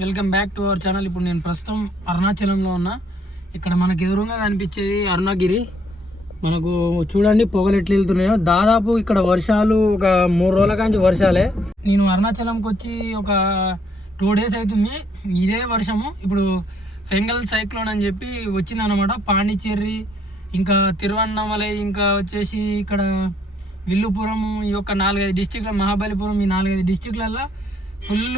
Welcome back to our channel. ఇప్పుడు నేను ప్రస్తుతం అరుణాచలంలో ఉన్నా. ఇక్కడ మనకు ఎదురుగా కనిపించేది అరుణగిరి. మనకు చూడండి పొగలు ఎట్లా వెళ్తున్నాయో. దాదాపు ఇక్కడ వర్షాలు ఒక మూడు రోజుల కాంచి వర్షాలే. నేను అరుణాచలంకి వచ్చి ఒక టూ డేస్ అవుతుంది. ఇదే వర్షము. ఇప్పుడు ఫెంగల్ సైక్లోన్ అని చెప్పి వచ్చిందనమాట పాండిచ్చేరి ఇంకా తిరువన్నమలై ఇంకా వచ్చేసి ఇక్కడ విల్లుపురం ఈ యొక్క నాలుగైదు డిస్టిక్ల మహాబలిపురం ఈ నాలుగైదు డిస్టిక్లలో ఫుల్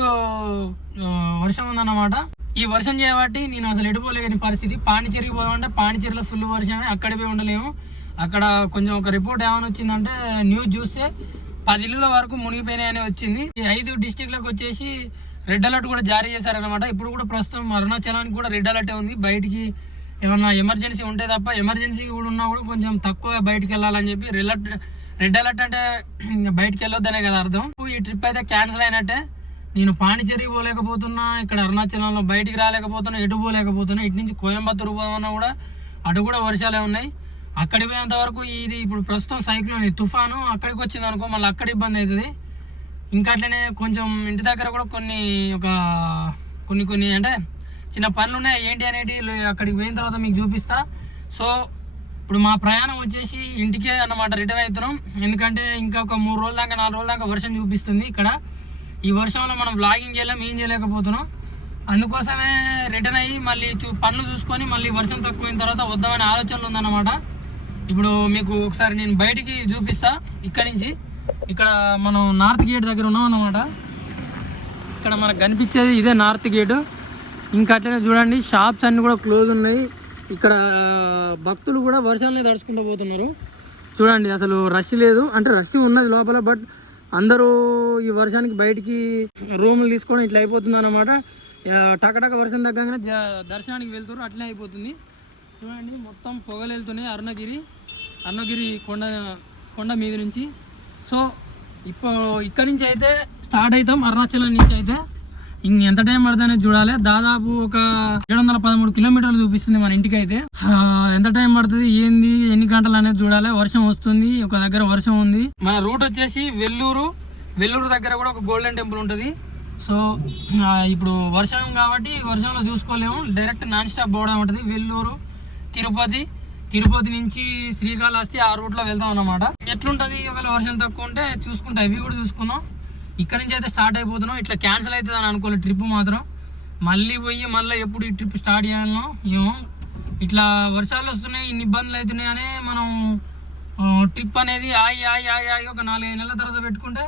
వర్షం ఉందన్నమాట. ఈ వర్షం చేయబట్టి నేను అసలు ఎడిపోలేని పరిస్థితి. పాండిచేరికి పోదామంటే పాండిచేరిలో ఫుల్ వర్షమే. అక్కడ పోయి ఉండలేము. అక్కడ కొంచెం ఒక రిపోర్ట్ ఏమైనా వచ్చిందంటే న్యూస్ చూస్తే పది ఇళ్ళ వరకు మునిగిపోయినాయని వచ్చింది. ఈ ఐదు డిస్టిక్లకు వచ్చేసి రెడ్ అలర్ట్ కూడా జారీ చేశారనమాట ఇప్పుడు కూడా ప్రస్తుతం అరుణాచలానికి కూడా రెడ్ అలర్టే ఉంది. బయటికి ఏమన్నా ఎమర్జెన్సీ ఉంటే తప్ప ఎమర్జెన్సీ కూడా ఉన్నా కూడా కొంచెం తక్కువ బయటికి వెళ్ళాలని చెప్పి రెడ్ అలర్ట్ రెడ్ అలర్ట్ అంటే బయటికి వెళ్ళొద్దనే కదా అర్థం. ఈ ట్రిప్ అయితే క్యాన్సిల్ అయినట్టే. నేను పాండిచేరికి పోలేకపోతున్నా ఇక్కడ అరుణాచలంలో బయటికి రాలేకపోతున్నా ఎటు పోలేకపోతున్నా ఇటు నుంచి కోయంబత్తూరు పోదామన్నా కూడా అటు కూడా వర్షాలే ఉన్నాయి. అక్కడికి పోయేంత వరకు ఇది ఇప్పుడు ప్రస్తుతం సైక్లోన్ తుఫాను అక్కడికి వచ్చింది అనుకో మళ్ళీ అక్కడ ఇబ్బంది అవుతుంది. ఇంకా అట్లనే కొంచెం ఇంటి దగ్గర కూడా కొన్ని ఒక కొన్ని కొన్ని అంటే చిన్న పనులు ఉన్నాయి ఏంటి అనేది అక్కడికి పోయిన తర్వాత మీకు చూపిస్తా. సో ఇప్పుడు మా ప్రయాణం వచ్చేసి ఇంటికే అన్నమాట రిటర్న్ అవుతున్నాం. ఎందుకంటే ఇంకా ఒక మూడు రోజుల దాకా నాలుగు రోజుల దాకా వర్షం చూపిస్తుంది ఇక్కడ. ఈ వర్షంలో మనం వ్లాగింగ్ చేయలేం ఏం చేయలేకపోతున్నాం. అందుకోసమే రిటర్న్ అయ్యి మళ్ళీ చూ పనులు చూసుకొని మళ్ళీ వర్షం తక్కువైన తర్వాత వద్దామనే ఆలోచనలు ఉందన్నమాట. ఇప్పుడు మీకు ఒకసారి నేను బయటికి చూపిస్తా ఇక్కడ నుంచి. ఇక్కడ మనం నార్త్ గేట్ దగ్గర ఉన్నాం అన్నమాట. ఇక్కడ మనకు కనిపించేది ఇదే నార్త్ గేటు ఇంకా అట్లనే చూడండి షాప్స్ అన్నీ కూడా క్లోజ్ ఉన్నాయి. ఇక్కడ భక్తులు కూడా వర్షాలని తడుచుకుంటూ పోతున్నారు. చూడండి అసలు రష్ లేదు. అంటే రష్ ఉన్నది లోపల బట్ అందరూ ఈ వర్షానికి బయటికి రూములు తీసుకొని ఇట్లా అయిపోతుంది అనమాట టకటక వర్షం తగ్గగానే జ- దర్శనానికి వెళ్తారు అట్లనే అయిపోతుంది. చూడండి మొత్తం పొగలు వెళ్తున్నాయి అరుణగిరి అరుణగిరి కొండ కొండ మీద నుంచి. సో ఇప్పుడు ఇక్కడ నుంచి అయితే స్టార్ట్ అవుతాం అరుణాచలం నుంచి అయితే. ఇంక ఎంత టైం పడుతుందో చూడాలి. దాదాపు ఒక ఏడు వందల పదమూడు కిలోమీటర్లు చూపిస్తుంది మన ఇంటికి అయితే ఎంత టైం పడుతుంది ఏంది ఎన్ని గంటలు అనేది చూడాలి. వర్షం వస్తుంది ఒక దగ్గర వర్షం ఉంది. మన రూట్ వచ్చేసి వెల్లూరు. వెల్లూరు దగ్గర కూడా ఒక గోల్డెన్ టెంపుల్ ఉంటుంది. సో ఇప్పుడు వర్షం కాబట్టి వర్షంలో చూసుకోలేము. డైరెక్ట్ నాన్ స్టాప్ పోవడం ఉంటుంది. వెల్లూరు తిరుపతి. తిరుపతి నుంచి శ్రీకాళహస్తి ఆ రూట్లో వెళ్దాం అన్నమాట. ఎట్లుంటుంది? ఒకవేళ వర్షం తక్కువ ఉంటే చూసుకుంటా. ఇవి కూడా చూసుకుందాం. ఇక్కడ నుంచి అయితే స్టార్ట్ అయిపోతున్నాం. ఇట్లా క్యాన్సిల్ అవుతుంది అని అనుకోలేదు ట్రిప్ మాత్రం. మళ్ళీ పోయి మళ్ళీ ఎప్పుడు ఈ ట్రిప్ స్టార్ట్ చేయాలనో ఏమో. ఇట్లా వర్షాలు వస్తున్నాయి ఇన్ని ఇబ్బందులు అవుతున్నాయి అని మనం ట్రిప్ అనేది ఆగి ఆగి ఆగి ఆగి ఒక నాలుగైదు నెలల తర్వాత పెట్టుకుంటే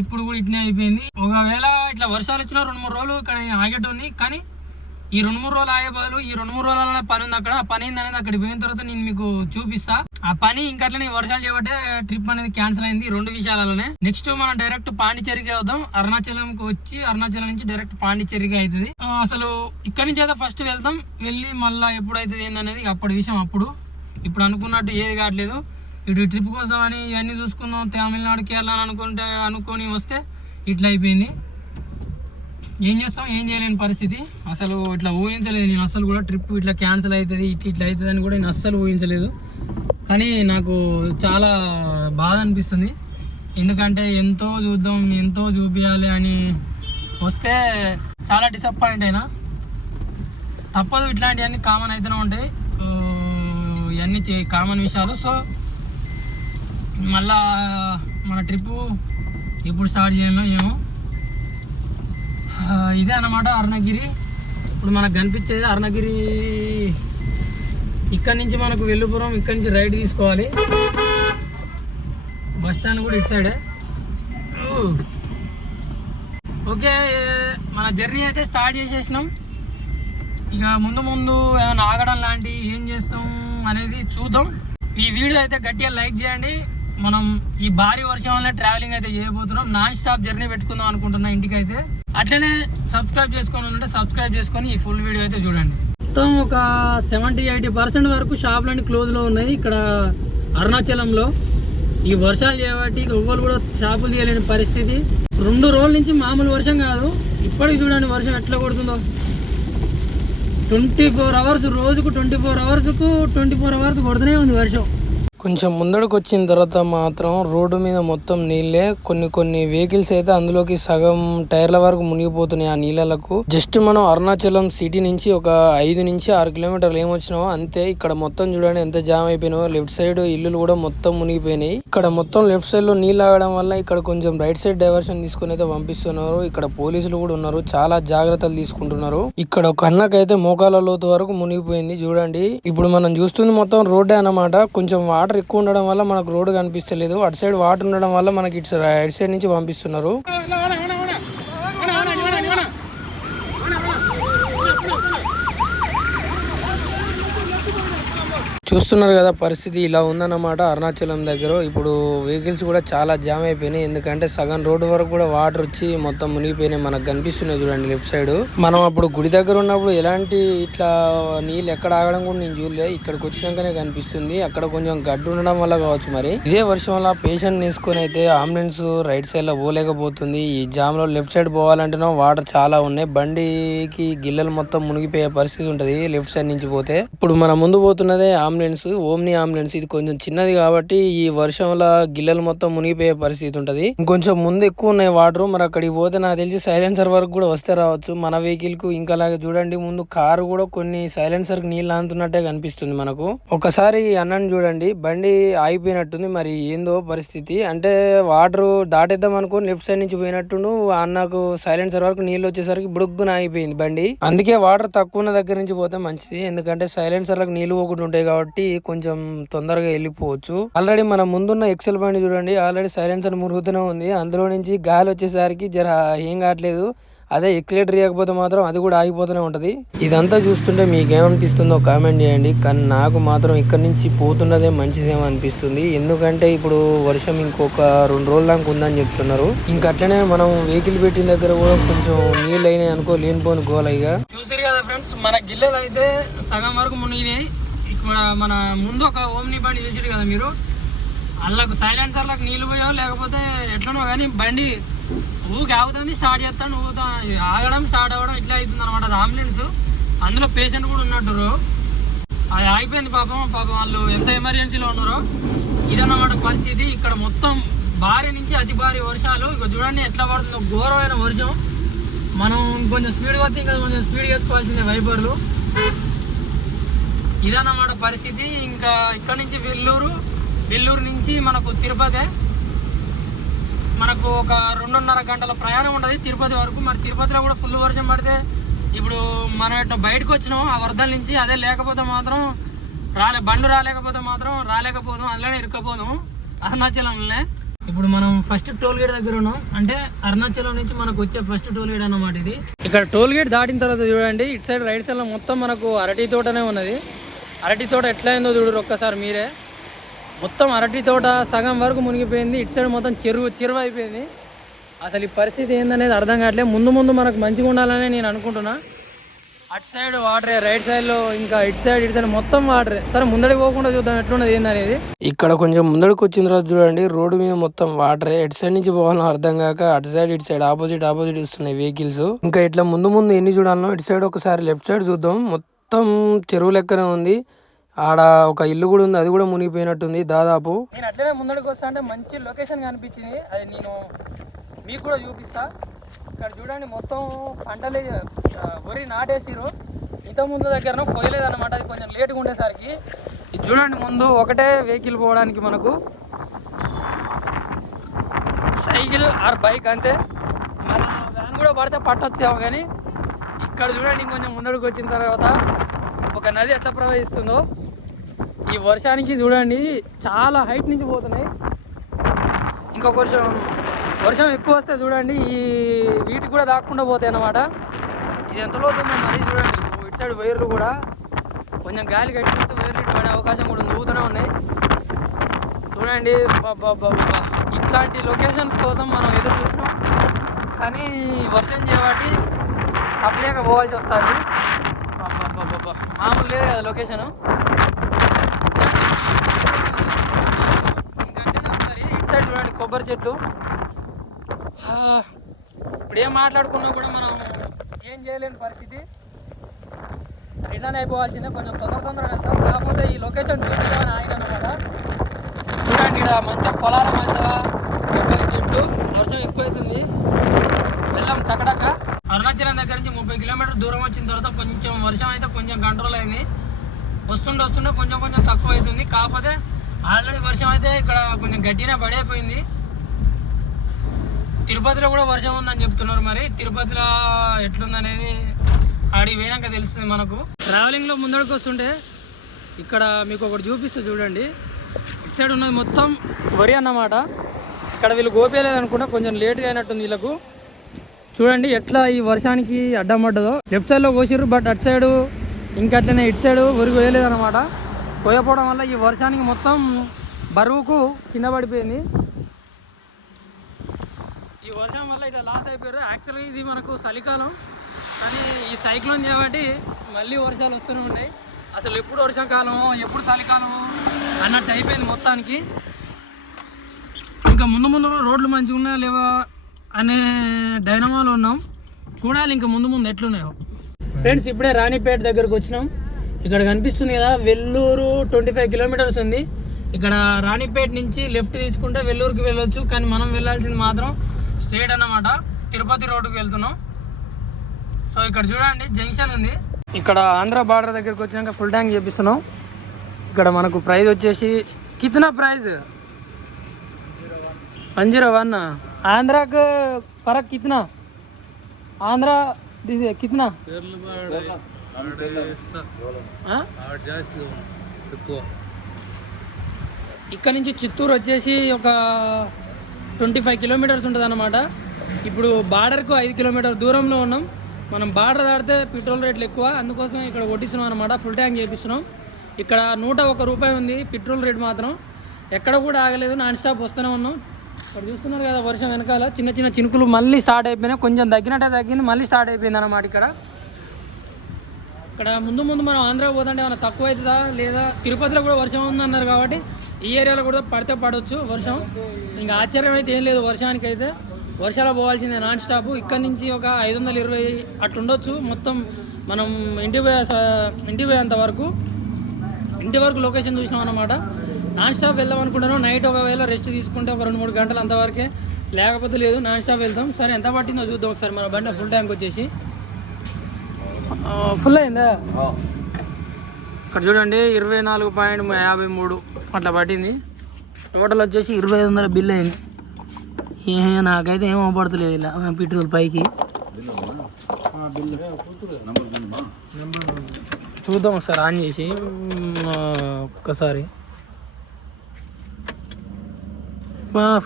ఇప్పుడు కూడా ఇట్నే అయిపోయింది. ఒకవేళ ఇట్లా వర్షాలు వచ్చినా రెండు మూడు రోజులు ఇక్కడ ఆగేటోని కానీ ఈ రెండు మూడు రోజులు ఆగే బదులు ఈ రెండు మూడు రోజుల పని ఉంది అక్కడ. పని ఏంది అనేది అక్కడికి పోయిన తర్వాత నేను మీకు చూపిస్తా. ఆ పని ఇంకా అట్లనే వర్షాలు చేయబట్టే ట్రిప్ అనేది క్యాన్సిల్ అయింది రెండు విషయాలలోనే. నెక్స్ట్ మనం డైరెక్ట్ పాండిచ్చేరికి అవుదాం అరుణాచలంకి వచ్చి అరుణాచలం నుంచి డైరెక్ట్ పాండిచ్చేరికి అవుతుంది అసలు ఇక్కడ నుంచి అయితే ఫస్ట్ వెళ్తాం. వెళ్ళి మళ్ళీ ఎప్పుడు అవుతుంది ఏందనేది అప్పటి విషయం అప్పుడు. ఇప్పుడు అనుకున్నట్టు ఏది కావట్లేదు. ఇటు ట్రిప్ కోసం అని ఇవన్నీ చూసుకుందాం. తమిళనాడు కేరళ అని అనుకుంటే అనుకొని వస్తే ఇట్లా అయిపోయింది. ఏం చేస్తాం? ఏం చేయలేని పరిస్థితి. అసలు ఇట్లా ఊహించలేదు నేను. అసలు కూడా ట్రిప్ ఇట్లా క్యాన్సిల్ అవుతుంది ఇట్లా ఇట్లా అవుతుంది అని కూడా నేను అస్సలు ఊహించలేదు. కానీ నాకు చాలా బాధ అనిపిస్తుంది. ఎందుకంటే ఎంతో చూద్దాం ఎంతో చూపించాలి అని వస్తే చాలా డిసప్పాయింట్ అయినా. తప్పదు ఇట్లాంటివన్నీ కామన్ అయితేనే ఉంటాయి. ఇవన్నీ కామన్ విషయాలు. సో మళ్ళా మన ట్రిప్పు ఎప్పుడు స్టార్ట్ చేయాలో ఏమో. ఇదే అన్నమాట అరుణగిరి. ఇప్పుడు మనకు కనిపించేది అరుణగిరి ఇక్కడ నుంచి మనకు వెల్లుపురం ఇక్కడ నుంచి రైట్ తీసుకోవాలి. బస్ స్టాండ్ కూడా ఇటు సైడే. ఓకే మన జర్నీ అయితే స్టార్ట్ చేసేసినాం. ఇక ముందు ముందు ఏమైనా ఆగడం లాంటి ఏం చేస్తాం అనేది చూద్దాం. ఈ వీడియో అయితే గట్టిగా లైక్ చేయండి. మనం ఈ భారీ వర్షం వల్ల ట్రావెలింగ్ అయితే చేయబోతున్నాం. నాన్ స్టాప్ జర్నీ పెట్టుకుందాం అనుకుంటున్నాం ఇంటికి అయితే అట్లనే సబ్స్క్రైబ్ చేసుకొని ఉంటే సబ్స్క్రైబ్ చేసుకొని ఈ ఫుల్ వీడియో అయితే చూడండి. మొత్తం ఒక సెవెంటీ ఎయిటీ పర్సెంట్ వరకు షాపులన్నీ క్లోజ్లో ఉన్నాయి. ఇక్కడ అరుణాచలంలో ఈ వర్షాలు చేయబట్టి ఎవ్వరు కూడా షాపులు తీయలేని పరిస్థితి. రెండు రోజుల నుంచి మామూలు వర్షం కాదు. ఇప్పటికి చూడండి వర్షం ఎట్లా కొడుతుందో. ట్వంటీ ఫోర్ అవర్స్ రోజుకు ట్వంటీ ఫోర్ అవర్స్కు ట్వంటీ ఫోర్ అవర్స్ కొడుతూనే ఉంది వర్షం. కొంచెం ముందడకు వచ్చిన తర్వాత మాత్రం రోడ్డు మీద మొత్తం నీళ్ళే కొన్ని కొన్ని వెహికల్స్ అయితే అందులోకి సగం టైర్ల వరకు మునిగిపోతున్నాయి ఆ నీళ్ళలకు. జస్ట్ మనం అరుణాచలం సిటీ నుంచి ఒక ఐదు నుంచి ఆరు కిలోమీటర్లు ఏమొచ్చినామో అంతే. ఇక్కడ మొత్తం చూడండి ఎంత జామ్ అయిపోయినాయో లెఫ్ట్ సైడ్ ఇల్లులు కూడా మొత్తం మునిగిపోయినాయి. ఇక్కడ మొత్తం లెఫ్ట్ సైడ్లో నీళ్ళు ఆగడం వల్ల ఇక్కడ కొంచెం రైట్ సైడ్ డైవర్షన్ తీసుకుని అయితే పంపిస్తున్నారు. ఇక్కడ పోలీసులు కూడా ఉన్నారు. చాలా జాగ్రత్తలు తీసుకుంటున్నారు. ఇక్కడ ఒక అన్నకైతే మోకాల లోతు వరకు మునిగిపోయింది. చూడండి. ఇప్పుడు మనం చూస్తుంది మొత్తం రోడ్డే అన్నమాట. కొంచెం వాటర్ ఎక్కువ ఉండడం వల్ల మనకు రోడ్డు కనిపిస్తలేదు. అటు సైడ్ వాటర్ ఉండడం వల్ల మనకి ఇటు సైడ్ నుంచి పంపిస్తున్నారు. చూస్తున్నారు కదా పరిస్థితి ఇలా ఉందన్నమాట అరుణాచలం దగ్గర. ఇప్పుడు వెహికల్స్ కూడా చాలా జామ్ అయిపోయినాయి. ఎందుకంటే సగం రోడ్డు వరకు కూడా వాటర్ వచ్చి మొత్తం మునిగిపోయినాయి మనకు కనిపిస్తున్నాయి చూడండి లెఫ్ట్ సైడ్. మనం అప్పుడు గుడి దగ్గర ఉన్నప్పుడు ఎలాంటి ఇట్లా నీళ్ళు ఎక్కడ ఆగడం కూడా నేను చూడలే. ఇక్కడికి వచ్చినాకనే కనిపిస్తుంది. అక్కడ కొంచెం గడ్డు ఉండడం వల్ల కావచ్చు మరి. ఇదే వర్షం వల్ల పేషెంట్ తీసుకొని అయితే అంబులెన్స్ రైట్ సైడ్లో పోలేకపోతుంది. ఈ జామ్లో లెఫ్ట్ సైడ్ పోవాలంటేనో వాటర్ చాలా ఉన్నాయి. బండికి గిల్లలు మొత్తం మునిగిపోయే పరిస్థితి ఉంటది లెఫ్ట్ సైడ్ నుంచి పోతే. ఇప్పుడు మన ముందు పోతున్నదే అంబులెన్స్ ఓమ్ని ఆంబులెన్స్ ఇది కొంచెం చిన్నది కాబట్టి ఈ వర్షంలో గిల్లలు మొత్తం మునిగిపోయే పరిస్థితి ఉంటది. ఇంకొంచెం ముందు ఎక్కువ ఉన్నాయి వాటర్ మరి అక్కడికి పోతే నాకు తెలిసి సైలెన్సర్ వరకు కూడా వస్తే రావచ్చు. మన వెహికల్కు ఇంకా అలాగే చూడండి ముందు కారు కూడా కొన్ని సైలెన్సర్కి నీళ్ళు ఆనుతున్నట్టే కనిపిస్తుంది మనకు. ఒకసారి అన్నని చూడండి బండి ఆగిపోయినట్టుంది. మరి ఏందో పరిస్థితి. అంటే వాటర్ దాటేద్దాం అనుకుని లెఫ్ట్ సైడ్ నుంచి పోయినట్టు అన్నకు సైలెన్సర్ వరకు నీళ్ళు వచ్చేసరికి బుడుగ్గున ఆగిపోయింది బండి. అందుకే వాటర్ తక్కువ ఉన్న దగ్గర నుంచి పోతే మంచిది. ఎందుకంటే సైలెన్సర్లకు నీళ్ళు పోకుండా ఉంటాయి కాబట్టి కాబట్టి కొంచెం తొందరగా వెళ్ళిపోవచ్చు. ఆల్రెడీ మన ముందున్న ఎక్సెల్ బండి చూడండి ఆల్రెడీ సైలెన్సర్ మురుగుతూనే ఉంది. అందులో నుంచి గాలి వచ్చేసరికి జర ఏం కావట్లేదు. అదే ఎక్సిలేటర్ ఇవ్వకపోతే మాత్రం అది కూడా ఆగిపోతూనే ఉంటది. ఇదంతా చూస్తుంటే మీకేమనిపిస్తుందో కామెంట్ చేయండి. కానీ నాకు మాత్రం ఇక్కడి నుంచి పోతున్నదే మంచిదేమో అనిపిస్తుంది. ఎందుకంటే ఇప్పుడు వర్షం ఇంకొక రెండు రోజుల దాకా ఉందని చెప్తున్నారు. ఇంకా అట్లనే మనం వెహికల్ పెట్టిన దగ్గర కూడా కొంచెం నీళ్ళు అయినాయి అనుకో లేనిపోని గోలైగా చూసారు కదా ఫ్రెండ్స్ మన గిల్లెలు అయితే సగం వరకు మునిగినాయి. మన ముందు ఒక ఓమ్ని బండి చూసారు కదా మీరు? అల్లకు సైలెన్సర్లకు నీళ్ళు పోయో లేకపోతే ఎట్లనో కానీ బండి ఊకి ఆగుతుంది స్టార్ట్ చేస్తాను ఊగుతా ఆగడం స్టార్ట్ అవ్వడం ఇట్లా అవుతుంది అనమాట అది అంబులెన్స్ అందులో పేషెంట్ కూడా ఉన్నట్టు అది ఆగిపోయింది పాపం పాపం వాళ్ళు ఎంత ఎమర్జెన్సీలో ఉన్నారో. ఇదన్నమాట పరిస్థితి. ఇక్కడ మొత్తం భారీ నుంచి అతి భారీ వర్షాలు. ఇక చూడండి ఎట్లా పడుతుందో ఘోరమైన వర్షం. మనం కొంచెం స్పీడ్ వస్తే ఇంకా కొంచెం స్పీడ్ చేసుకోవాల్సిందే వైపర్లు ఇదన్నమాట పరిస్థితి. ఇంకా ఇక్కడ నుంచి వెల్లూరు వెల్లూరు నుంచి మనకు తిరుపతి. మనకు ఒక రెండున్నర గంటల ప్రయాణం ఉండదు తిరుపతి వరకు. మరి తిరుపతిలో కూడా ఫుల్ వర్షం పడితే ఇప్పుడు మనం ఇట్లా బయటకు వచ్చినాం ఆ వరదల నుంచి అదే లేకపోతే మాత్రం రాలే బండ్లు రాలేకపోతే మాత్రం రాలేకపోదాం అందులోనే ఇరుక్కపోదాం అరుణాచలంలోనే. ఇప్పుడు మనం ఫస్ట్ టోల్ గేట్ దగ్గర ఉన్నాం. అంటే అరుణాచలం నుంచి మనకు వచ్చే ఫస్ట్ టోల్ గేట్ అన్నమాట ఇది. ఇక్కడ టోల్ గేట్ దాటిన తర్వాత చూడండి ఇటు సైడ్ రైట్ సైడ్లో మొత్తం మనకు అరటి తోటనే ఉన్నది. అరటి తోట ఎట్లా అయిందో చూడరు ఒక్కసారి మీరే. మొత్తం అరటి తోట సగం వరకు మునిగిపోయింది. ఇటు సైడ్ మొత్తం చెరువు చెరువు అయిపోయింది. అసలు ఈ పరిస్థితి ఏందనేది అర్థం కావట్లేదు. ముందు ముందు మనకు మంచిగా ఉండాలని నేను అనుకుంటున్నా. అటు సైడ్ వాటరే రైట్ సైడ్లో ఇంకా ఇటు సైడ్ ఇటు సైడ్ మొత్తం వాటరే. సరే ముందడికి పోకుండా చూద్దాం ఎట్లున్నది ఏందనేది. ఇక్కడ కొంచెం ముందడికి వచ్చిన తర్వాత చూడండి రోడ్డు మీద మొత్తం వాటరే. ఎటు సైడ్ నుంచి పోవాలో అర్థం కాక అటు సైడ్ ఇటు సైడ్ ఆపోజిట్ ఆపోజిట్ ఇస్తున్నాయి వెహికల్స్. ఇంకా ఇట్లా ముందు ముందు ఎన్ని చూడాలనో ఇటు సైడ్ ఒకసారి లెఫ్ట్ సైడ్ చూద్దాం. మొత్తం మొత్తం చెరువు లెక్కనే ఉంది. ఆడ ఒక ఇల్లు కూడా ఉంది. అది కూడా మునిగిపోయినట్టుంది దాదాపు. నేను అట్లనే ముందడికి వస్తా అంటే మంచి లొకేషన్ కనిపించింది. అది నేను మీకు కూడా చూపిస్తా. ఇక్కడ చూడండి మొత్తం పంటలే వరి నాటేసిరు ఇంత ముందు దగ్గర కొయ్యలేదన్నమాట. అది కొంచెం లేట్గా ఉండేసరికి. ఇది చూడండి ముందు ఒకటే వెహికల్ పోవడానికి మనకు. సైకిల్ ఆర్ బైక్ అంతే. మన వ్యాన్ కూడా పడితే పట్టొచ్చాము కానీ ఇక్కడ చూడండి ఇంకొంచెం ముందడుకు వచ్చిన తర్వాత ఒక నది ఎట్లా ప్రవహిస్తుందో. ఈ వర్షానికి చూడండి చాలా హైట్ నుంచి పోతున్నాయి. ఇంకా కొంచెం వర్షం ఎక్కువ వస్తే చూడండి ఈ వీటికి కూడా దాక్కుండా పోతాయి అన్నమాట. ఇది ఎంత లోతుందో మరి చూడండి ఇటు సైడ్ వైర్లు కూడా కొంచెం గాలి కట్టిస్తే వైర్లు ఇటు పడే అవకాశం కూడా ఉంది ఉన్నాయి. చూడండి ఇట్లాంటి లొకేషన్స్ కోసం మనం ఎదురు చూసినాం. కానీ వర్షం చేయబట్టి సప్లేక పోవాల్సి వస్తుంది మామూలు లేదు కదా లొకేషన్ ఇటు సైడ్ చూడండి కొబ్బరి చెట్లు. ఇప్పుడు ఏం మాట్లాడుకున్నా కూడా మనం ఏం చేయలేని పరిస్థితి. రిటర్న్ అయిపోవాల్సిందే కొంచెం తొందర తొందరగా వెళ్తాం కాకపోతే ఈ లొకేషన్ చూపిద్దామని ఆయన అనమాట ఇక్కడ మంచిగా పొలాల మధ్య కొబ్బరి చెట్టు వర్షం అవుతుంది వెళ్ళాం టకటక. అరుణాచలం దగ్గర నుంచి ముప్పై కిలోమీటర్ దూరం వచ్చిన తర్వాత కొంచెం వర్షం అయితే కొంచెం కంట్రోల్ అయింది. వస్తుండే వస్తుండే కొంచెం కొంచెం తక్కువ అవుతుంది కాకపోతే ఆల్రెడీ వర్షం అయితే ఇక్కడ కొంచెం గట్టిగా పడైపోయింది. తిరుపతిలో కూడా వర్షం ఉందని చెప్తున్నారు మరి. తిరుపతిలో ఎట్లుందనేది ఆడికి పోయినాక తెలుస్తుంది మనకు. ట్రావెలింగ్లో ముందరకు వస్తుంటే ఇక్కడ మీకు ఒకటి చూపిస్తే చూడండి. ఇటు సైడ్ ఉన్నది మొత్తం వరి అన్నమాట. ఇక్కడ వీళ్ళు గోపేయలేదనుకుంటే కొంచెం లేట్గా అయినట్టుంది వీళ్ళకు. చూడండి ఎట్లా ఈ వర్షానికి అడ్డం పడ్డదో. లెఫ్ట్ సైడ్లో కోసిర్రు బట్ అటు సైడు ఇంకా అట్లనే ఇటు సైడు వరి పోయలేదు అనమాట పోయకపోవడం వల్ల ఈ వర్షానికి మొత్తం బరువుకు కింద పడిపోయింది. ఈ వర్షం వల్ల ఇట్లా లాస్ అయిపోయారు. యాక్చువల్గా ఇది మనకు చలికాలం. కానీ ఈ సైక్లోన్ చేయబట్టి మళ్ళీ వర్షాలు వస్తూనే ఉన్నాయి. అసలు ఎప్పుడు వర్షాకాలం ఎప్పుడు చలికాలం అన్నట్టు అయిపోయింది మొత్తానికి. ఇంకా ముందు ముందు రోడ్లు మంచిగా ఉన్నాయా లేవా అనే డైనమాలో ఉన్నాం. చూడాలి ఇంకా ముందు ముందు ఎట్లున్నాయో. ఫ్రెండ్స్ ఇప్పుడే రాణిపేట దగ్గరకు వచ్చినాం. ఇక్కడ కనిపిస్తుంది కదా వెల్లూరు ట్వంటీ ఫైవ్ కిలోమీటర్స్ ఉంది. ఇక్కడ రాణిపేట నుంచి లెఫ్ట్ తీసుకుంటే వెల్లూరుకి వెళ్ళొచ్చు కానీ మనం వెళ్ళాల్సింది మాత్రం స్ట్రేట్ అన్నమాట. తిరుపతి రోడ్డుకి వెళ్తున్నాం. సో ఇక్కడ చూడండి జంక్షన్ ఉంది. ఇక్కడ ఆంధ్ర బార్డర్ దగ్గరకు వచ్చినాక ఫుల్ ట్యాంక్ చేపిస్తున్నాం. ఇక్కడ మనకు ప్రైజ్ వచ్చేసి కిतना prize one zero one. Andhra का फर्क कितना आंध्रा दिस कितना ఆ? ఇక్కడ నుంచి చిత్తూరు వచ్చేసి ఒక ట్వంటీ ఫైవ్ కిలోమీటర్స్ ఉంటుంది అనమాట ఇప్పుడు బార్డర్కు ఐదు కిలోమీటర్ దూరంలో ఉన్నాం మనం బార్డర్ దాటితే పెట్రోల్ రేట్లు ఎక్కువ అందుకోసం ఇక్కడ కొట్టిస్తున్నాం అనమాట ఫుల్ ట్యాంక్ చేపిస్తున్నాం ఇక్కడ నూట ఒక రూపాయి ఉంది పెట్రోల్ రేట్ మాత్రం ఎక్కడ కూడా ఆగలేదు నాన్ స్టాప్ వస్తూనే ఉన్నాం ఇక్కడ చూస్తున్నారు కదా వర్షం వెనకాల చిన్న చిన్న చినుకులు మళ్ళీ స్టార్ట్ అయిపోయినాయి. కొంచెం తగ్గినట్టే తగ్గింది మళ్ళీ స్టార్ట్ అయిపోయింది అనమాట ఇక్కడ. ఇక్కడ ముందు ముందు మనం ఆంధ్ర పోతుంటే ఏమైనా తక్కువ అవుతుందా లేదా? తిరుపతిలో కూడా వర్షం ఉందన్నారు కాబట్టి ఈ ఏరియాలో కూడా పడితే పడవచ్చు వర్షం. ఇంకా ఆశ్చర్యం అయితే ఏం లేదు వర్షానికి అయితే. వర్షాలు పోవాల్సిందే నాన్ స్టాప్ ఇక్కడ నుంచి ఒక ఐదు వందల ఇరవై అట్లుండొచ్చు మొత్తం మనం ఇంటి పోయే స- ఇంటి పోయేంత వరకు ఇంటి వరకు లొకేషన్ చూసినాం అన్నమాట. నాన్ స్టాప్ వెళ్దాం అనుకుంటాను నైట్ ఒకవేళ రెస్ట్ తీసుకుంటే ఒక రెండు మూడు గంటలు అంతవరకే. లేకపోతే లేదు నాన్ స్టాప్ వెళ్తాం సరే ఎంత పట్టిందో చూద్దాం ఒకసారి. మన బండి ఫుల్ ట్యాంక్ వచ్చేసి. ఫుల్ అయిందా? ఇక్కడ చూడండి ఇరవై నాలుగు పాయింట్ యాభై మూడు. అట్లా పట్టింది. టోటల్ వచ్చేసి ఇరవై ఐదు వందల బిల్ అయింది. ఏ నాకైతే ఏం అవపడతలేదు ఇలా. పెట్రోల్ పైకి. చూద్దాం ఒకసారి ఆన్ చేసి. ఒక్కసారి.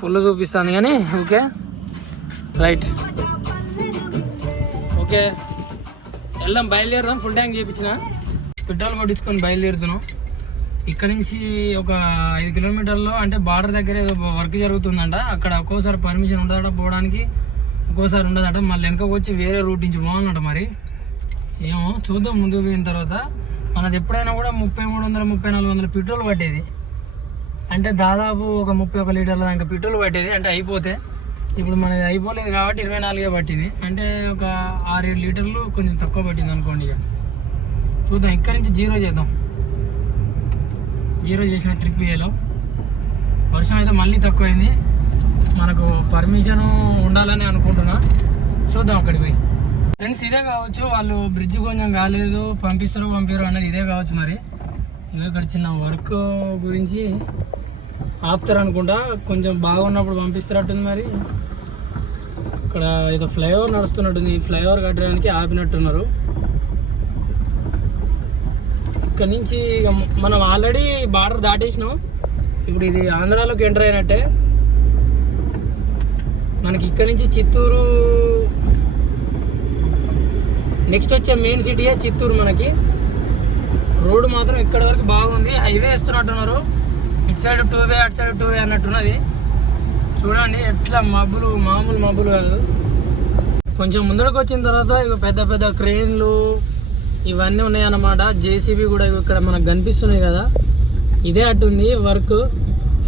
ఫుల్ చూపిస్తుంది కానీ ఓకే. Right okay. వెళ్దాం బయలుదేరుదాం. ఫుల్ ట్యాంక్ చేయించిన పెట్రోల్ కొట్టించుకొని బయలుదేరుతున్నాం. ఇక్కడ నుంచి ఒక ఐదు కిలోమీటర్లో అంటే బార్డర్ దగ్గర ఏదో వర్క్ జరుగుతుందంట. అక్కడ ఒక్కోసారి పర్మిషన్ ఉండదట పోవడానికి ఒక్కోసారి ఉండదట. మళ్ళీ వెనకకు వచ్చి వేరే రూట్ నుంచి పోవాలన్నట మరి. ఏమో చూద్దాం ముందుకు పోయిన తర్వాత. మనది ఎప్పుడైనా కూడా ముప్పై మూడు వందల ముప్పై నాలుగు వందల పెట్రోల్ పట్టేది. అంటే దాదాపు ఒక ముప్పై ఒక లీటర్ల దాకా పెట్రోల్ పట్టేది. అంటే అయిపోతే ఇప్పుడు మనది అయిపోలేదు కాబట్టి ఇరవై నాలుగే పట్టింది. అంటే ఒక ఆరు ఏడు లీటర్లు కొంచెం తక్కువ పట్టింది అనుకోండి ఇక. చూద్దాం ఇక్కడి నుంచి జీరో చేద్దాం. జీరో చేసిన ట్రిప్ ఏలో వర్షం అయితే మళ్ళీ తక్కువైంది. మనకు పర్మిషన్ ఉండాలని అనుకుంటున్నా. చూద్దాం అక్కడికి పోయి. ఫ్రెండ్స్ ఇదే కావచ్చు. వాళ్ళు బ్రిడ్జ్ కొంచెం కాలేదు పంపిస్తారో పంపారో అనేది ఇదే కావచ్చు మరి. ఇక్కడ చిన్న వర్క్ గురించి ఆపుతారు అనుకుంటా. కొంచెం బాగున్నప్పుడు పంపిస్తారట్టుంది మరి. ఇక్కడ ఏదో ఫ్లైఓవర్ నడుస్తున్నట్టుంది. ఈ ఫ్లైఓవర్ కట్టడానికి ఆపినట్టున్నారు. ఇక్కడ నుంచి ఇక మనం ఆల్రెడీ బార్డర్ దాటేసినాం. ఇప్పుడు ఇది ఆంధ్రాలోకి ఎంటర్ అయినట్టే. మనకి ఇక్కడ నుంచి చిత్తూరు నెక్స్ట్ వచ్చే మెయిన్ సిటీయే చిత్తూరు మనకి. రోడ్డు మాత్రం ఇక్కడ వరకు బాగుంది. హైవే ఇస్తున్నట్టున్నారు ఇటు సైడ్ టూ వే అటు సైడ్ టూ వే అన్నట్టున్నది. చూడండి ఎట్లా మబ్బులు మామూలు మబ్బులు కాదు. కొంచెం ముందరకు వచ్చిన తర్వాత ఇక పెద్ద పెద్ద క్రెయిన్లు ఇవన్నీ ఉన్నాయన్నమాట. జేసీబీ కూడా ఇగో ఇక్కడ మనకు కనిపిస్తున్నాయి కదా. ఇదే అట్టుంది వర్క్.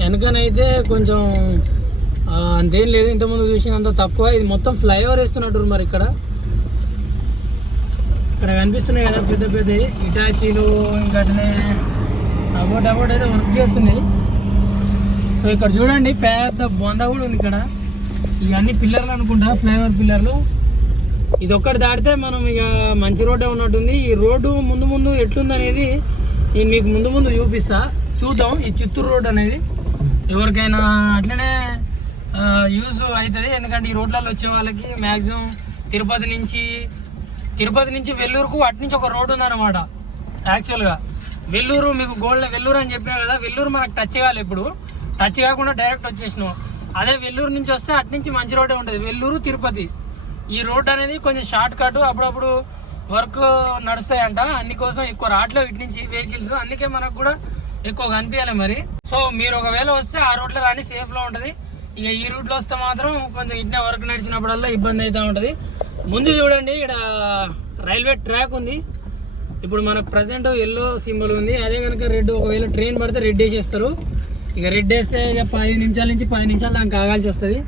వెనకనైతే కొంచెం అంతేం లేదు. ఇంతకుముందు చూసినంత తక్కువ. ఇది మొత్తం ఫ్లైఓవర్ వేస్తున్నట్టు మరి ఇక్కడ. ఇక్కడ కనిపిస్తున్నాయి కదా పెద్ద పెద్ద ఇటాచీలు ఇంకా అట్లనే అబోట్ అబోట్ అయితే వర్క్ చేస్తున్నాయి. సో ఇక్కడ చూడండి పెద్ద బొంద కూడా ఉంది ఇక్కడ. ఇవన్నీ పిల్లర్లు అనుకుంటా ఫ్లైఓవర్ పిల్లర్లు. ఇది ఒక్కటి దాటితే మనం ఇక మంచి రోడ్డే ఉన్నట్టుంది. ఈ రోడ్డు ముందు ముందు ఎట్లుంది అనేది నేను మీకు ముందు ముందు చూపిస్తా. చూద్దాం ఈ చిత్తూరు రోడ్ అనేది ఎవరికైనా అట్లనే యూజ్ అవుతుంది. ఎందుకంటే ఈ రోడ్లలో వచ్చే వాళ్ళకి మ్యాక్సిమం తిరుపతి నుంచి తిరుపతి నుంచి వెల్లూరుకు అటు నుంచి ఒక రోడ్డు ఉందన్నమాట. యాక్చువల్గా వెల్లూరు మీకు గోల్డ్ వెల్లూరు అని చెప్పినా కదా వెల్లూరు మనకు టచ్ కావాలి ఇప్పుడు. టచ్ కాకుండా డైరెక్ట్ వచ్చేసినాం. అదే వెల్లూరు నుంచి వస్తే అటు నుంచి మంచి రోడ్డే ఉంటుంది. వెల్లూరు తిరుపతి. ఈ రోడ్ అనేది కొంచెం షార్ట్ కట్ అప్పుడప్పుడు వర్క్ నడుస్తాయంట. అందుకోసం ఎక్కువ రాట్లో ఇటు నుంచి వెహికల్స్ అందుకే మనకు కూడా ఎక్కువ కనిపించాలి మరి. సో మీరు ఒకవేళ వస్తే ఆ రోడ్లో రాని సేఫ్లో ఉంటుంది. ఇక ఈ రూట్లో వస్తే మాత్రం కొంచెం ఇంటి వర్క్ నడిచినప్పుడల్లా ఇబ్బంది అవుతూ ఉంటుంది. ముందు చూడండి ఇక్కడ రైల్వే ట్రాక్ ఉంది. ఇప్పుడు మనకు ప్రజెంట్ ఎల్లో సింబల్ ఉంది. అదే కనుక రెడ్ ఒకవేళ ట్రైన్ పడితే రెడ్ వేసేస్తారు. ఇక రెడ్ వేస్తే ఇక పది నిమిషాల నుంచి పది నిమిషాలు దానికి ఆగాల్సి వస్తుంది.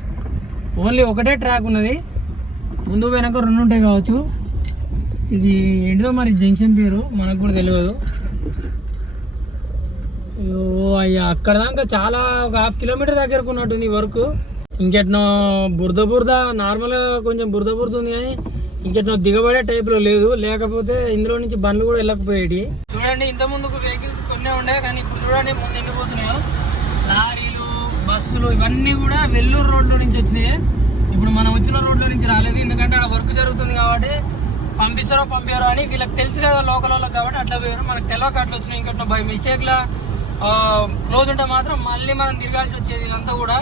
ఓన్లీ ఒకటే ట్రాక్ ఉన్నది. ముందు వెనక రెండు ఉంటాయి కావచ్చు. ఇది ఏంటో మరి జంక్షన్ పేరు మనకు కూడా తెలియదు. అయ్యో అయ్యా అక్కడ దాకా చాలా ఒక హాఫ్ కిలోమీటర్ దగ్గరకు ఉన్నట్టుంది ఈ వర్క్. ఇంకెట్నో బురద బురద నార్మల్గా కొంచెం బురద బురద ఉంది కానీ ఇంకెట్నో దిగబడే టైప్లో లేదు. లేకపోతే ఇందులో నుంచి బండ్లు కూడా వెళ్ళకపోయేటి. చూడండి ఇంత ముందుకు వెహికల్స్ కొన్నే ఉండే కానీ ఇప్పుడు చూడండి ముందు వెళ్ళిపోతున్నాయో. లారీలు బస్సులు ఇవన్నీ కూడా వెల్లూరు రోడ్లో నుంచి వచ్చినాయి. ఇప్పుడు మనం వచ్చిన రోడ్లో నుంచి రాలేదు. ఎందుకంటే అక్కడ వర్క్ జరుగుతుంది కాబట్టి పంపిస్తారో పంపారో అని వీళ్ళకి తెలుసు కదా లోకల్ వాళ్ళకి కాబట్టి అట్లా పోయారు. మనకు తెలియక అట్లా వచ్చినాయి. ఇంకట్లా బై మిస్టేక్లా క్లోజ్ ఉంటే మాత్రం మళ్ళీ మనం తిరగాల్సి వచ్చేది ఇదంతా కూడా.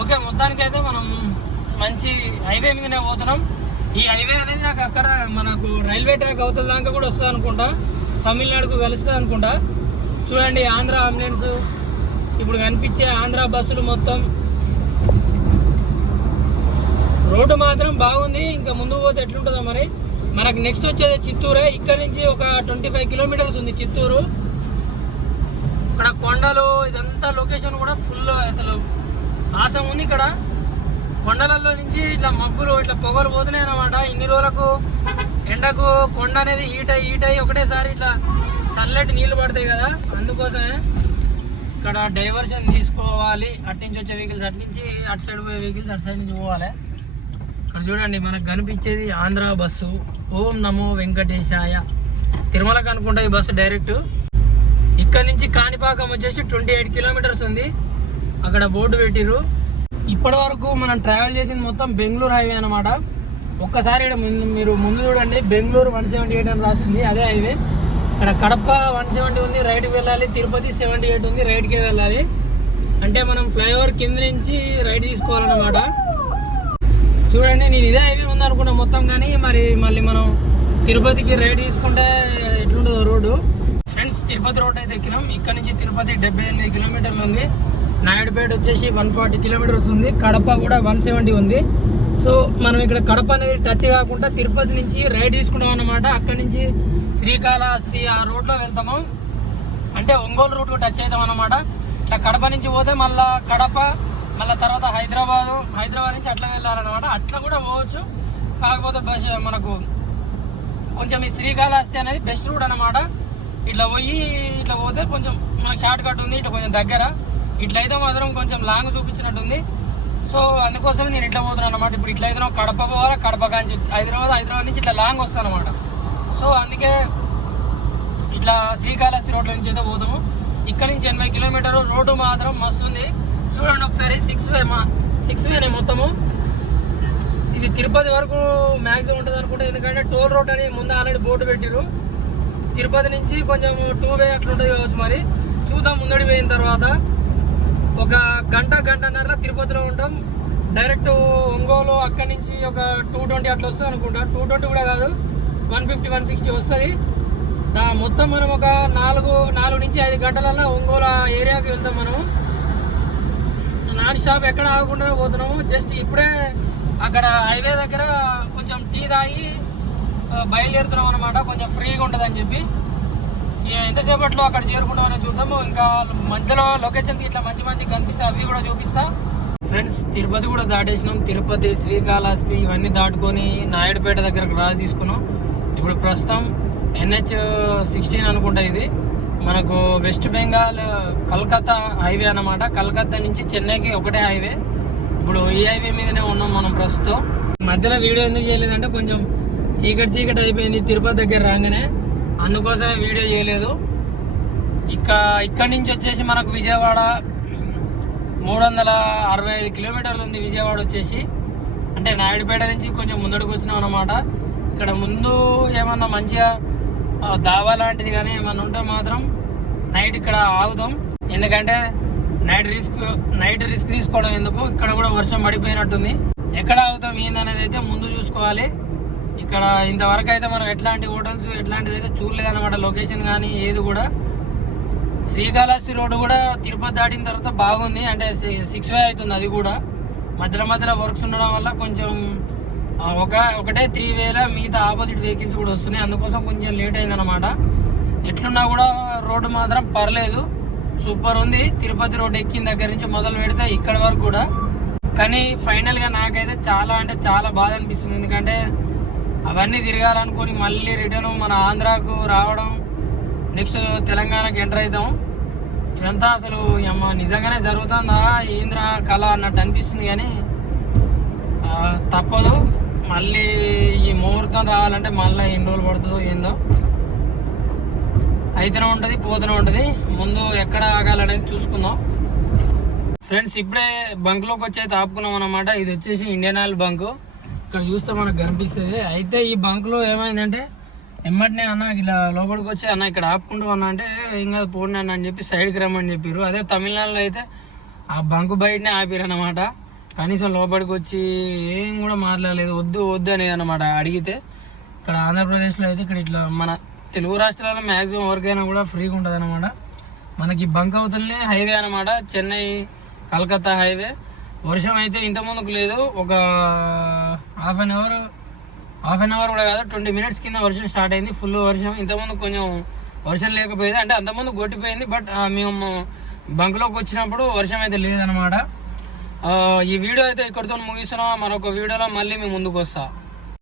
ఓకే మొత్తానికైతే మనం మంచి హైవే మీదనే పోతున్నాం. ఈ హైవే అనేది నాకు అక్కడ మనకు రైల్వే ట్రాక్ అవుతుంది దాకా కూడా వస్తుంది అనుకుంటా. తమిళనాడుకు కలుస్తుంది అనుకుంటా. చూడండి ఆంధ్ర అంబులెన్స్ ఇప్పుడు కనిపించే ఆంధ్ర బస్సులు మొత్తం. రోడ్డు మాత్రం బాగుంది. ఇంకా ముందు పోతే ఎట్లుంటుందో మరి. మనకు నెక్స్ట్ వచ్చేది చిత్తూరే. ఇక్కడ నుంచి ఒక ట్వంటీ ఫైవ్ కిలోమీటర్స్ ఉంది చిత్తూరు. ఇక్కడ కొండలు ఇదంతా లొకేషన్ కూడా ఫుల్ అసలు ఆసం ఉంది ఇక్కడ. కొండలలో నుంచి ఇట్లా మబ్బులు ఇట్లా పొగలు పోతున్నాయి అనమాట ఇన్ని రోజులకు ఎండకు కొండ అనేది హీట్ అయ్యి హీట్ అయ్యి ఒకటేసారి ఇట్లా చల్లటి నీళ్ళు పడతాయి కదా. అందుకోసమే ఇక్కడ డైవర్షన్ తీసుకోవాలి. అటు నుంచి వచ్చే వెహికల్స్ అటు నుంచి అటు సైడ్ పోయే వెహికల్స్ అటు సైడ్ నుంచి పోవాలి. ఇక్కడ చూడండి మనకు కనిపించేది ఆంధ్ర బస్సు. ఓం నమో వెంకటేశాయ. తిరుమలకు అనుకుంటా ఈ బస్సు డైరెక్ట్ ఇక్కడ నుంచి కాణిపాకం వచ్చేసి ట్వంటీ ఎయిట్ కిలోమీటర్స్ ఉంది. అక్కడ బోర్డు పెట్టిరు ఇప్పటి వరకు మనం ట్రావెల్ చేసింది మొత్తం బెంగళూరు హైవే అనమాట ఒక్కసారి ముందు మీరు ముందు చూడండి. బెంగళూరు వన్ సెవెంటీ ఎయిట్ అని రాసింది. అదే హైవే. ఇక్కడ కడప వన్ సెవెంటీ ఉంది రైట్కి వెళ్ళాలి. తిరుపతి సెవెంటీ ఎయిట్ ఉంది రైట్కే వెళ్ళాలి. అంటే మనం ఫ్లైఓవర్ కింద నుంచి రైట్ తీసుకోవాలన్నమాట. చూడండి నేను ఇదే హైవే ఉందనుకున్నా మొత్తం కానీ మరి మళ్ళీ మనం తిరుపతికి రైడ్ తీసుకుంటే ఎట్లుంటుందో రోడ్డు. తిరుపతి రోడ్ అయితే ఎక్కినాం. ఇక్కడ నుంచి తిరుపతి డెబ్బై ఎనిమిది కిలోమీటర్లు ఉంది. నాయుడుపేట వచ్చేసి వన్ ఫార్టీ కిలోమీటర్స్ ఉంది. కడప కూడా వన్ సెవెంటీ ఉంది. సో మనం ఇక్కడ కడప అనేది టచ్ కాకుండా తిరుపతి నుంచి రైడ్ తీసుకున్నాం అనమాట అక్కడ నుంచి శ్రీకాళహస్తి ఆ రోడ్లో వెళ్తాము. అంటే ఒంగోలు రూట్ టచ్ అవుతాం అనమాట ఇట్లా కడప నుంచి పోతే మళ్ళా కడప మళ్ళీ తర్వాత హైదరాబాదు హైదరాబాద్ నుంచి అట్లా వెళ్ళాలన్నమాట. అట్లా కూడా పోవచ్చు. కాకపోతే బస్ మనకు కొంచెం ఈ శ్రీకాళహస్తి అనేది బెస్ట్ రూట్ అన్నమాట. ఇట్లా పోయి ఇట్లా పోతే కొంచెం మనకు షార్ట్ కట్ ఉంది ఇట్లా కొంచెం దగ్గర. ఇట్లా అయితే మాత్రం కొంచెం లాంగ్ చూపించినట్టుంది. సో అందుకోసమే నేను ఇట్లా పోతున్నాను అనమాట ఇప్పుడు ఇట్లా అయితే కడప పోవాలా కడప కాంచి హైదరాబాద్ హైదరాబాద్ నుంచి ఇట్లా లాంగ్ వస్తాను అనమాట సో అందుకే ఇట్లా శ్రీకాళహస్తి రోడ్ల నుంచి అయితే పోతాము. ఇక్కడ నుంచి ఎనభై కిలోమీటర్ రోడ్డు మాత్రం మస్తు ఉంది. చూడండి ఒకసారి సిక్స్ వే మా సిక్స్ వేనే మొత్తము. ఇది తిరుపతి వరకు మ్యాక్సిమం ఉంటుంది అనుకుంటే ఎందుకంటే టోల్ రోడ్ అని ముందు ఆల్రెడీ బోర్డు పెట్టిరు తిరుపతి నుంచి కొంచెం టూ వే అట్లా ఉంటుంది కావచ్చు మరి. చూద్దాం ముందడి పోయిన తర్వాత. ఒక గంట గంటన్నర తిరుపతిలో ఉంటాం. డైరెక్ట్ ఒంగోలు అక్కడి నుంచి ఒక టూ ట్వంటీ అట్లా వస్తుంది అనుకుంటా. టూ ట్వంటీ కూడా కాదు వన్ ఫిఫ్టీ వన్ సిక్స్టీ వస్తుంది. దా మొత్తం మనం ఒక నాలుగు నాలుగు నుంచి ఐదు గంటలల్లో ఒంగోలు ఏరియాకి వెళ్తాం మనం. నాన్ షాప్ ఎక్కడ ఆగకుండా పోతున్నాము. జస్ట్ ఇప్పుడే అక్కడ హైవే దగ్గర కొంచెం టీ తాగి బయలుదేరుతున్నాం అనమాట కొంచెం ఫ్రీగా ఉంటుంది అని చెప్పి. ఇక ఎంతసేపట్లో అక్కడ చేరుకుంటామని చూద్దాము. ఇంకా మధ్యలో లొకేషన్స్ ఇట్లా మంచి మంచి కనిపిస్తే అవి కూడా చూపిస్తా. ఫ్రెండ్స్ తిరుపతి కూడా దాటేసినాం. తిరుపతి శ్రీకాళహస్తి ఇవన్నీ దాటుకొని నాయుడుపేట దగ్గరకు రా తీసుకున్నాం. ఇప్పుడు ప్రస్తుతం ఎన్హెచ్ సిక్స్టీన్ అనుకుంటా ఇది. మనకు వెస్ట్ బెంగాల్ కలకత్తా హైవే అనమాట కలకత్తా నుంచి చెన్నైకి ఒకటే హైవే. ఇప్పుడు ఈ హైవే మీదనే ఉన్నాం మనం ప్రస్తుతం. మధ్యలో వీడియో ఎందుకు చేయలేదంటే కొంచెం చీకటి చీకటి అయిపోయింది. తిరుపతి దగ్గర రాగానే అందుకోసమే వీడియో చేయలేదు. ఇక ఇక్కడి నుంచి వచ్చేసి మనకు విజయవాడ మూడు వందల అరవై ఐదు కిలోమీటర్లు ఉంది విజయవాడ వచ్చేసి. అంటే నాయుడుపేట నుంచి కొంచెం ముందడికి వచ్చినాం అనమాట ఇక్కడ ముందు ఏమన్నా మంచిగా దావా దాబా లాంటిది కానీ ఏమన్నా ఉంటే మాత్రం నైట్ ఇక్కడ ఆగుతాం ఎందుకంటే నైట్ రిస్క్ నైట్ రిస్క్ తీసుకోవడం ఎందుకు? ఇక్కడ కూడా వర్షం పడిపోయినట్టుంది. ఎక్కడ ఆగుతాం? ఏందనేది అయితే ముందు చూసుకోవాలి. ఇక్కడ ఇంతవరకు అయితే మనం ఎట్లాంటి హోటల్స్ ఎట్లాంటిది అయితే చూడలేదన్నమాట లొకేషన్ కానీ ఏది కూడా. శ్రీకాళహస్తి రోడ్డు కూడా తిరుపతి దాటిన తర్వాత బాగుంది. అంటే సిక్స్ వే అవుతుంది అది కూడా. మధ్యలో మధ్యలో వర్క్స్ ఉండడం వల్ల కొంచెం ఒక ఒకటే త్రీ వేల మిగతా ఆపోజిట్ వెహికల్స్ కూడా వస్తున్నాయి. అందుకోసం కొంచెం లేట్ అయిందనమాట ఎట్లున్నా కూడా రోడ్డు మాత్రం పర్లేదు. సూపర్ ఉంది. తిరుపతి రోడ్ ఎక్కిన దగ్గర నుంచి మొదలు పెడితే ఇక్కడ వరకు కూడా. కానీ ఫైనల్గా నాకైతే చాలా అంటే చాలా బాధ అనిపిస్తుంది. ఎందుకంటే అవన్నీ తిరగాలనుకొని మళ్ళీ రిటర్న్ మన ఆంధ్రాకు రావడం నెక్స్ట్ తెలంగాణకి ఎంటర్ అవుతాం. ఇదంతా అసలు అమ్మ నిజంగానే జరుగుతుందా ఏంద్రా కళ అన్నట్టు అనిపిస్తుంది కానీ తప్పదు. మళ్ళీ ఈ ముహూర్తం రావాలంటే మళ్ళీ ఎన్ని రోజులు పడుతుందో ఏందో. అయితేనే ఉంటుంది పోతూనే ఉంటుంది. ముందు ఎక్కడ ఆగాలనేది చూసుకుందాం. ఫ్రెండ్స్ ఇప్పుడే బంక్లోకి వచ్చి అయితే ఆపుకున్నాం అనమాట ఇది వచ్చేసి ఇండియన్ ఆయిల్ బంకు. ఇక్కడ చూస్తే మనకు కనిపిస్తుంది. అయితే ఈ బంక్లో ఏమైందంటే ఎమ్మటినే అన్న ఇలా లోపలికి వచ్చి అన్న ఇక్కడ ఆపుకుంటూ అన్న అంటే ఏం కాదు పోండి అన్న అని చెప్పి సైడ్కి రమ్మని చెప్పారు అదే తమిళనాడులో అయితే ఆ బంక్ బయటనే ఆపిరు అనమాట కనీసం లోపలికి వచ్చి ఏం కూడా మాట్లాడలేదు. వద్దు వద్దు అనేది అనమాట అడిగితే. ఇక్కడ ఆంధ్రప్రదేశ్లో అయితే ఇక్కడ ఇట్లా మన తెలుగు రాష్ట్రాల్లో మ్యాక్సిమం ఎవరికైనా కూడా ఫ్రీగా ఉంటుంది అనమాట మనకి బంక్ అవుతలనే హైవే అనమాట చెన్నై కలకత్తా హైవే వర్షం అయితే ఇంతకుముందుకు లేదు. ఒక half an hour half an hour కూడా కాదు ట్వంటీ మినిట్స్ కింద వర్షం స్టార్ట్ అయింది ఫుల్ వర్షం ఇంతకుముందు కొంచెం వర్షం లేకపోయేది అంటే అంతకుముందు కొట్టిపోయింది బట్ మేము బంక్లోకి వచ్చినప్పుడు వర్షం అయితే లేదనమాట ఈ వీడియో అయితే ఇక్కడితో ముగిస్తున్నాం. మరొక వీడియోలో మళ్ళీ మేము ముందుకు వస్తాం.